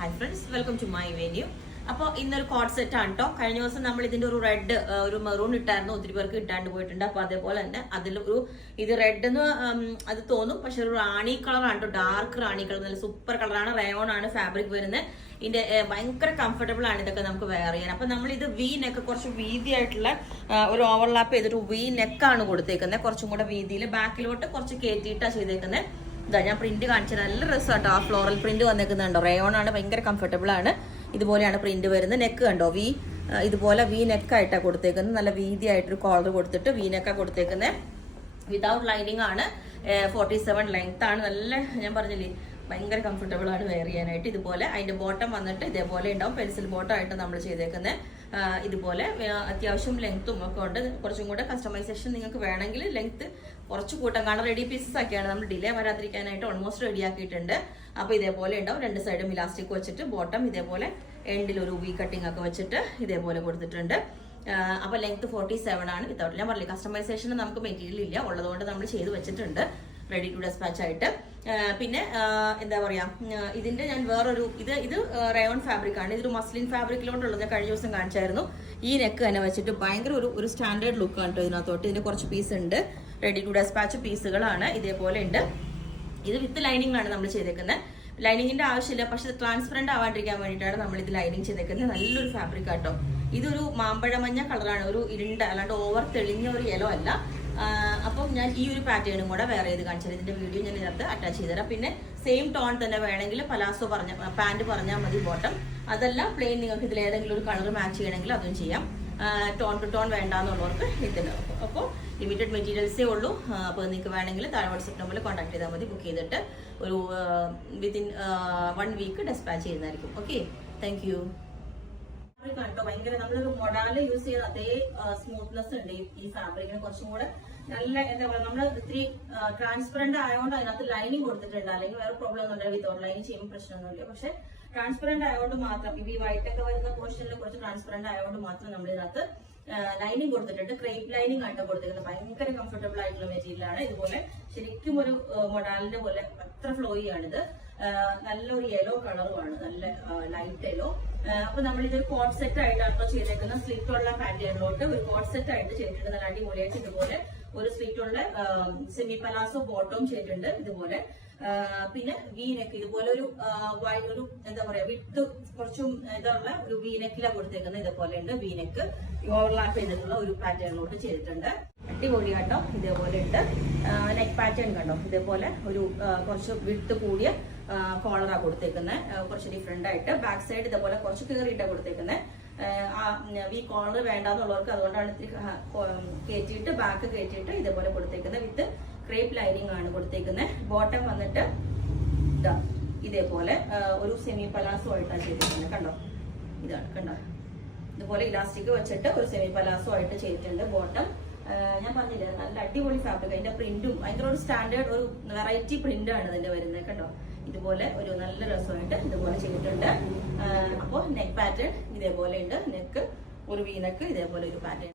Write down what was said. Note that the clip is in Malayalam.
Hi friends, welcome to my venue. അപ്പോൾ ഇന്നൊരു കോഡ് സെറ്റ് ആണ് കേട്ടോ. കഴിഞ്ഞ ദിവസം നമ്മൾ ഇതിന്റെ ഒരു റെഡ് ഒരു മെറൂൺ ഇട്ടായിരുന്നു, ഒത്തിരി പേർക്ക് ഇട്ടാണ്ട് പോയിട്ടുണ്ട്. അപ്പൊ അതേപോലെ തന്നെ അതിലൊരു ഇത് റെഡ് എന്ന് അത് തോന്നും, പക്ഷെ ഒരു റാണി കളറാണ് കേട്ടോ, ഡാർക്ക് റാണി കളർ, നല്ല സൂപ്പർ കളറാണ്. റയോൺ ആണ് ഫാബ്രിക് വരുന്നത്. ഇതിന്റെ ഭയങ്കര കംഫർട്ടബിൾ ആണ് ഇതൊക്കെ നമുക്ക് വെയർ ചെയ്യാൻ. അപ്പൊ നമ്മൾ ഇത് വി നെക്ക് കുറച്ച് വീതിയായിട്ടുള്ള ഒരു ഓവർലാപ്പ് ചെയ്തിട്ട് വി നെക്കാണ് കൊടുത്തേക്കുന്നത്, കുറച്ചും കൂടെ വീതിയിൽ ബാക്കിലോട്ട് കുറച്ച് കയറ്റിയിട്ടാണ് ചെയ്തേക്കുന്നത്. ഇതാ ഞാൻ പ്രിന്റ് കാണിച്ചത്, നല്ല രസമാട്ടോ. ആ ഫ്ലോറൽ പ്രിന്റ് വന്നേക്കുന്നുണ്ടോ, റയോൺ ആണ്, ഭയങ്കര കംഫർട്ടബിൾ ആണ്. ഇതുപോലെയാണ് പ്രിന്റ് വരുന്നത്. നെക്ക് കണ്ടോ, ഇതുപോലെ വി നെക്കായിട്ടാണ് കൊടുത്തേക്കുന്നത്. നല്ല വീതിയായിട്ടൊരു കോളർ കൊടുത്തിട്ട് വി നെക്കാണ് കൊടുത്തേക്കുന്നത്. വിതൗട്ട് ലൈനിങ് ആണ്, 47 ലെങ്ത് ആണ്. നല്ല, ഞാൻ പറഞ്ഞില്ലേ, ഭയങ്കര കംഫർട്ടബിൾ ആണ് വെയർ ചെയ്യാനായിട്ട്. ഇതുപോലെ അതിന്റെ ബോട്ടം വന്നിട്ട് ഇതേപോലെ ഉണ്ടാവും, പെൻസിൽ ബോട്ടം ആയിട്ട് നമ്മൾ ചെയ്തേക്കുന്നത്. ഇതുപോലെ അത്യാവശ്യം ലെങ്ത്തും ഒക്കെ ഉണ്ട്. കുറച്ചും കൂടെ കസ്റ്റമൈസേഷൻ നിങ്ങൾക്ക് വേണമെങ്കിൽ ലെങ്ത് കുറച്ച് കൂട്ടം, കാരണം റെഡി പീസസ് ഒക്കെയാണ്, നമ്മൾ ഡിലേ വരാതിരിക്കാനായിട്ട് ഓൾമോസ്റ്റ് റെഡി ആക്കിയിട്ടുണ്ട്. അപ്പൊ ഇതേപോലെ ഉണ്ടാവും, രണ്ട് സൈഡും ഇലാസ്റ്റിക് വെച്ചിട്ട് ബോട്ടം ഇതേപോലെ എൻഡിൽ ഒരു വി കട്ടിംഗ് ഒക്കെ വെച്ചിട്ട് ഇതേപോലെ കൊടുത്തിട്ടുണ്ട്. അപ്പൊ ലെങ്ത് 47 ആണ്. വിത്തൗട്ട്, ഞാൻ പറഞ്ഞില്ല, കസ്റ്റമൈസേഷൻ നമുക്ക് മെറ്റീരിയൽ ഇല്ല, ഉള്ളതുകൊണ്ട് നമ്മൾ ചെയ്ത് വെച്ചിട്ടുണ്ട് റെഡി ടു ഡെസ്പാച്ച് ആയിട്ട്. പിന്നെ എന്താ പറയാ, ഇതിന്റെ ഞാൻ വേറൊരു ഇത് റയോൺ ഫാബ്രിക് ആണ്. ഇതൊരു മസ്ലിൻ ഫാബ്രിക്കിലോട്ടുള്ളത് ഞാൻ കഴിഞ്ഞ ദിവസം കാണിച്ചായിരുന്നു. ഈ നെക്ക് തന്നെ വെച്ചിട്ട് ഭയങ്കര ഒരു സ്റ്റാൻഡേർഡ് ലുക്ക് ആണ് കേട്ടോ ഇതിനകത്തോട്ട്. ഇതിന്റെ കുറച്ച് പീസ് ഉണ്ട്, റെഡി ടു ഡെസ്പാച്ച് പീസുകളാണ്, ഇതേപോലെ ഉണ്ട്. ഇത് വിത്ത് ലൈനിങ് ആണ് നമ്മൾ ചെയ്തേക്കുന്നത്. ലൈനിങ്ങിന്റെ ആവശ്യമില്ല, പക്ഷെ ട്രാൻസ്പെറന്റ് ആവാണ്ടിരിക്കാൻ വേണ്ടിയിട്ടാണ് നമ്മൾ ഇത് ലൈനിങ് ചെയ്തേക്കുന്നത്. നല്ലൊരു ഫാബ്രിക് ആട്ടോ. ഇതൊരു മാമ്പഴമഞ്ഞ കളറാണ്, ഒരു ഇരുണ്ട, അല്ലാണ്ട് ഓവർ തെളിഞ്ഞ ഒരു യെല്ലോ അല്ല. അപ്പം ഞാൻ ഈ ഒരു പാറ്റേണും കൂടെ വേറെ ചെയ്ത് കാണിച്ചത്, ഇതിന്റെ വീഡിയോ ഞാൻ ഇതിനകത്ത് അറ്റാച്ച് ചെയ്തുതരാം. പിന്നെ സെയിം ടോൺ തന്നെ വേണമെങ്കിൽ പലാസോ പാന്റ് പറഞ്ഞാൽ മതി ബോട്ടം. അതല്ല പ്ലെയിൻ, നിങ്ങൾക്ക് ഇതിൽ ഏതെങ്കിലും ഒരു കളർ മാച്ച് ചെയ്യണമെങ്കിൽ അതും ചെയ്യാം. ടോൺ ടു ടോൺ വേണ്ടാന്നുള്ളവർക്ക് ഇതിന്. അപ്പോൾ ലിമിറ്റഡ് മെറ്റീരിയൽസേ ഉള്ളൂ. അപ്പോൾ നിങ്ങൾക്ക് വേണമെങ്കിൽ താഴെ വാട്സ്ആപ്പ് നമ്പറിൽ കോൺടാക്ട് ചെയ്താൽ മതി. ബുക്ക് ചെയ്തിട്ട് ഒരു വിത്തിൻ 1 വീക്ക് ഡെസ്പാച്ച് ചെയ്യുന്നതായിരിക്കും. Okay, thank you. കണ്ടോ, ഭയങ്കര നമ്മളൊരു മൊഡാല് യൂസ് ചെയ്യുന്ന അതേ സ്മൂത്ത്നെസ് ഉണ്ട് ഈ ഫാബ്രിക്കിന്. കുറച്ചും കൂടെ നല്ല, എന്താ പറയുക, നമ്മൾ ഇത്തിരി ട്രാൻസ്പെറന്റ് ആയതുകൊണ്ട് അതിനകത്ത് ലൈനിങ് കൊടുത്തിട്ടുണ്ട്. അല്ലെങ്കിൽ വേറെ പ്രോബ്ലം ഒന്നും ഉണ്ടാവില്ല, വിത്തൗട്ട് ലൈനിങ് ചെയ്യുമ്പോൾ പ്രശ്നമൊന്നുമില്ല. പക്ഷെ ട്രാൻസ്പെറന്റ് ആയതുകൊണ്ട് മാത്രം, ഈ വൈറ്റ് ഒക്കെ വരുന്ന പോർഷനിൽ കുറച്ച് ട്രാൻസ്പെറന്റ് ആയതുകൊണ്ട് മാത്രം നമ്മൾ ഇതിനകത്ത് ലൈനിങ് കൊടുത്തിട്ടുണ്ട്. ക്രേപ്പ് ലൈനിങ് ആയിട്ട് കൊടുത്തിരിക്കുന്നത്. ഭയങ്കര കംഫർട്ടബിൾ ആയിട്ടുള്ള മെറ്റീരിയൽ ആണ്. ഇതുപോലെ ശരിക്കും ഒരു മൊഡാലിന്റെ പോലെ അത്ര ഫ്ലോയി ആണിത്. നല്ലൊരു യെല്ലോ കളറുമാണ്, നല്ല ലൈറ്റ് യെല്ലോ. അപ്പൊ നമ്മളിത് കോട്ട് സെറ്റ് ആയിട്ടാണ് ചെയ്തേക്കുന്നത്. സ്ലിറ്റ് ഉള്ള പാന്റുകളിലോട്ട് ഒരു കോട്ട് സെറ്റ് ആയിട്ട് ചെയ്തിട്ടുണ്ട്. നല്ല അടിപൊളിയായിട്ട് ഇതുപോലെ ഒരു സ്ലിറ്റ് ഉള്ള സെമി പലാസോ ബോട്ടവും ചെയ്തിട്ടുണ്ട് ഇതുപോലെ. പിന്നെ വീനെക്ക് ഇതുപോലെ ഒരു എന്താ പറയാ, വിട്ട് കുറച്ചും ഇതുള്ള ഒരു വീനെക്കിലാണ് കൊടുത്തേക്കുന്നത്. ഇതുപോലെ ഉണ്ട് വീനെക്ക്, ഓവർലാപ്പ് ചെയ്തിട്ടുള്ള ഒരു പാറ്റേണിലോട്ട് ചെയ്തിട്ടുണ്ട്. അടിപൊളിയാട്ടോ. ഇതേപോലെ ഉണ്ട് നെക്ക് പാറ്റേൺ കണ്ടോ, ഇതേപോലെ ഒരു കുറച്ച് വിട്ട് കൂടിയ കോളറാ കൊടുത്തേക്കുന്നത്, കുറച്ച് ഡിഫറെന്റ് ആയിട്ട്. ബാക്ക് സൈഡ് ഇതേപോലെ കുറച്ച് കയറിയിട്ടാ കൊടുത്തേക്കുന്നത്. ഈ കോളർ വേണ്ടാന്നുള്ളവർക്ക് അതുകൊണ്ടാണ് ഇത്തിരി കയറ്റിയിട്ട് ബാക്ക് കയറ്റിയിട്ട് ഇതേപോലെ കൊടുത്തേക്കുന്നത്. വിത്ത് ക്രേപ്പ് ലൈനിങ് ആണ് കൊടുത്തേക്കുന്നത്. ബോട്ടം വന്നിട്ട് ഇതേപോലെ ഒരു സെമി പലാസോ ആയിട്ടാണ് ചെയ്തിരിക്കുന്നത്. കണ്ടോ, ഇതാണ് കണ്ടോ, ഇതുപോലെ ഇലാസ്റ്റിക് വെച്ചിട്ട് ഒരു സെമി പലാസോ ആയിട്ട് ചെയ്തിട്ടുണ്ട്. ബോട്ടം ഞാൻ പറഞ്ഞില്ലേ, നല്ല അടിപൊളി ഫാബ്രിക്. അതിന്റെ പ്രിന്റും ഭയങ്കര ഒരു സ്റ്റാൻഡേർഡ്, ഒരു വെറൈറ്റി പ്രിന്റ് ആണ് ഇതിന്റെ വരുന്നത്. കണ്ടോ, ഇതുപോലെ ഒരു നല്ല രസമായിട്ട് ഇതുപോലെ ചെയ്തിട്ടുണ്ട്. അപ്പോൾ നെക്ക് പാറ്റേൺ ഇതേപോലെ ഉണ്ട്. നെക്ക് ഒരു വി നെക്ക്, ഇതേപോലെ ഒരു പാറ്റേൺ.